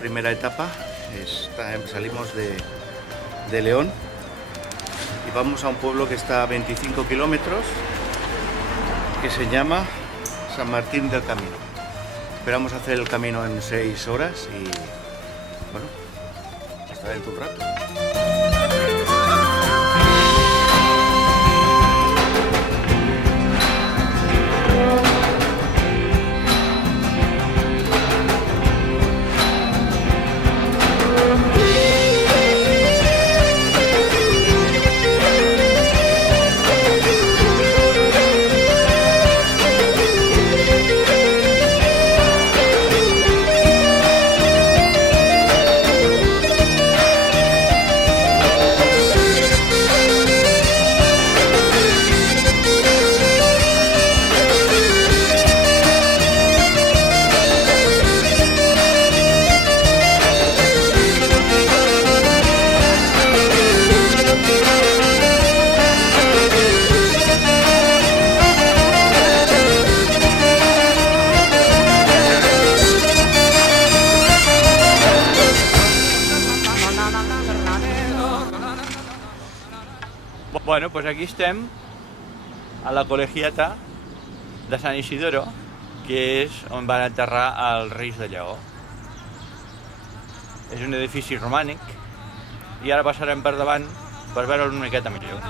primera etapa. Salimos de León y vamos a un pueblo que está a 25 kilómetros, que se llama San Martín del Camino. Esperamos hacer el camino en 6 horas y bueno, hasta dentro de un rato. Bueno, pues aquí estem a la col·legiata de Sant Isidoro, que és on van enterrar els Reis de Lleó. És un edifici romànic i ara passarem per davant per veure'l una miqueta millor.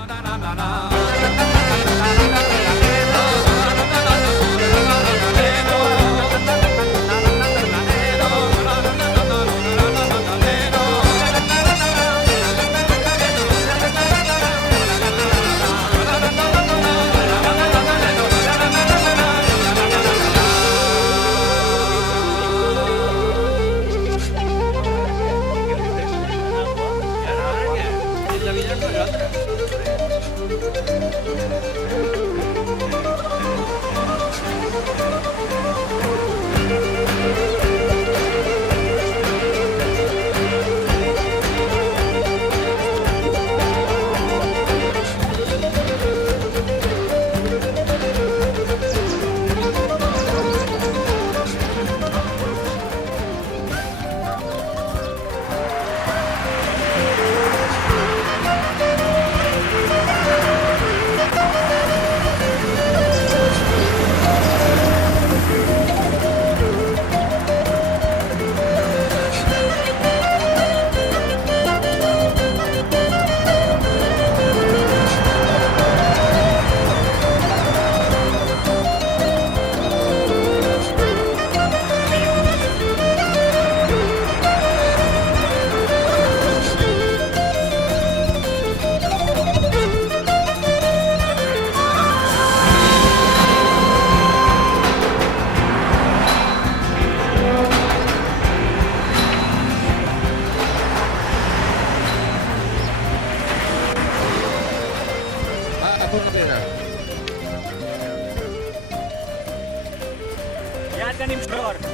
Ja tenim sort.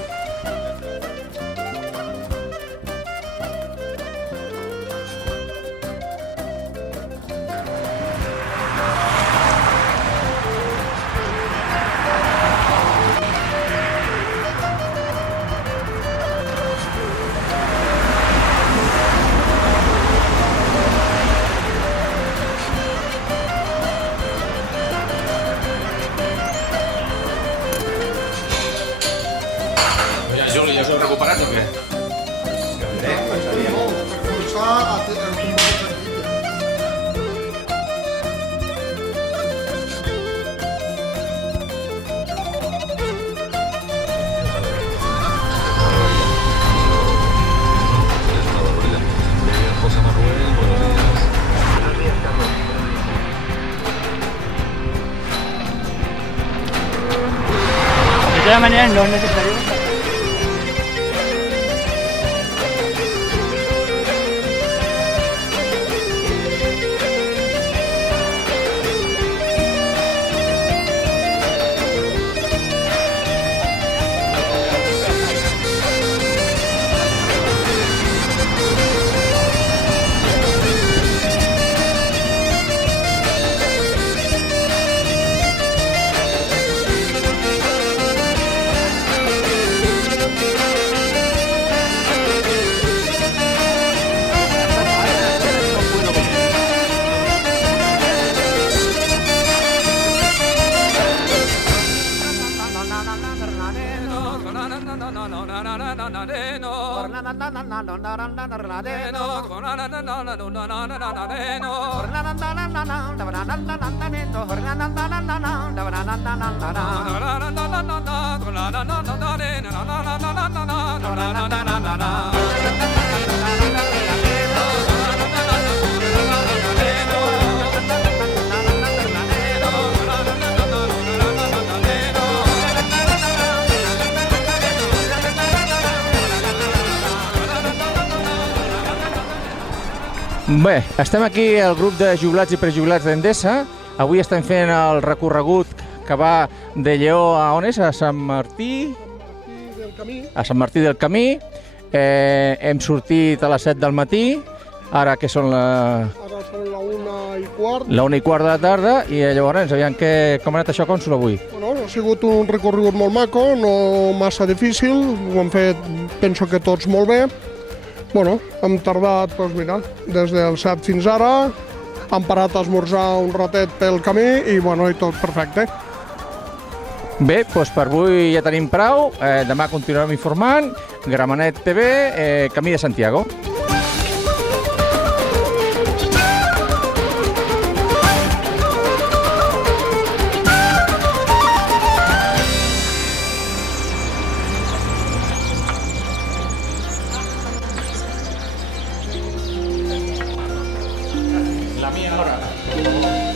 Juli, ja s'ho recuperat o què? José Manuel, buenos días. Buenos días, Carlos. De todas maneras, no es necesario. Bé, estem aquí al grup de jubilats i prejubilats d'Endesa. Avui estem fent el recorregut que va de Lleó a on és? A Sant Martí del Camí. A Sant Martí del Camí. Hem sortit a les 7 del matí, ara que són Ara són la 1:15. la 1:15 de la tarda, i llavors aviam com ha anat això, cònsol, avui? Bueno, ha sigut un recorregut molt maco, no massa difícil, ho hem fet, penso que tots molt bé. Bueno, hem tardat, doncs mira, des del 7 fins ara, hem parat a esmorzar un ratet pel camí i bueno, i tot perfecte. Bé, doncs per avui ja tenim prou, demà continuarem informant, Gramenet TV, Camí de Santiago. La mía ahora.